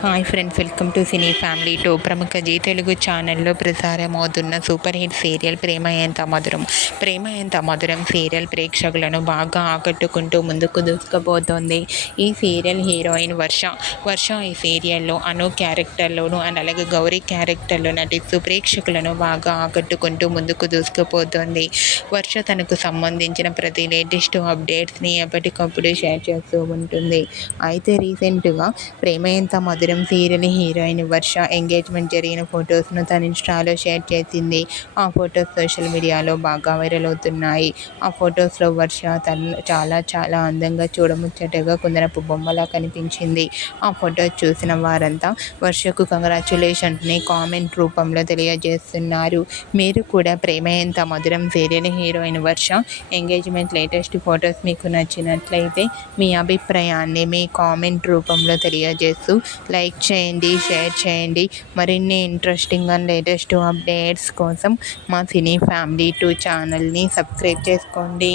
Hi friends, welcome to cine family two. ప్రముఖ G Telugu ఛానల్లో ప్రసారమవుతున్న super hit serial ప్రేమ ఎంత మధురం. ప్రేమ ఎంత మధురం సీరియల్ ప్రేక్షకులను బాగా ఆకట్టుకుంటూ ముందుకు దూసుకుపోతోంది. ఈ సీరియల్ హీరోయిన్ వర్ష ఈ సీరియల్లో అను క్యారెక్టర్లోను అండ్ అలాగే గౌరీ క్యారెక్టర్లో నటిస్తూ ప్రేక్షకులను బాగా ఆకట్టుకుంటూ ముందుకు దూసుకుపోతోంది. వర్ష తనకు సంబంధించిన ప్రతి లేటెస్ట్ అప్డేట్స్ని ఎప్పటికప్పుడు షేర్ చేస్తూ ఉంటుంది. అయితే రీసెంట్గా ప్రేమ ఎంత మధురం సీరియల్ హీరోయిన్ వర్ష ఎంగేజ్మెంట్ జరిగిన ఫొటోస్ను తన ఇన్స్టాలో షేర్ చేసింది. ఆ ఫొటోస్ సోషల్ మీడియాలో బాగా వైరల్ అవుతున్నాయి. ఆ ఫొటోస్లో వర్ష చాలా చాలా అందంగా చూడముచ్చటగా కుందనపు బొమ్మలా కనిపించింది. ఆ ఫొటోస్ చూసిన వారంతా వర్షకు కంగ్రాచ్యులేషన్స్ని కామెంట్ రూపంలో తెలియజేస్తున్నారు. మీరు కూడా ప్రేమ ఎంత మధురం సీరియల్ హీరోయిన్ వర్ష ఎంగేజ్మెంట్ లేటెస్ట్ ఫొటోస్ మీకు నచ్చినట్లయితే మీ అభిప్రాయాన్ని మీ కామెంట్ రూపంలో తెలియజేస్తూ లైక్ చేయండి, షేర్ చేయండి. మరిన్ని ఇంట్రెస్టింగ్ అండ్ లేటెస్ట్ అప్డేట్స్ కోసం మా సినీ ఫ్యామిలీ 2 ఛానల్ని సబ్స్క్రైబ్ చేసుకోండి.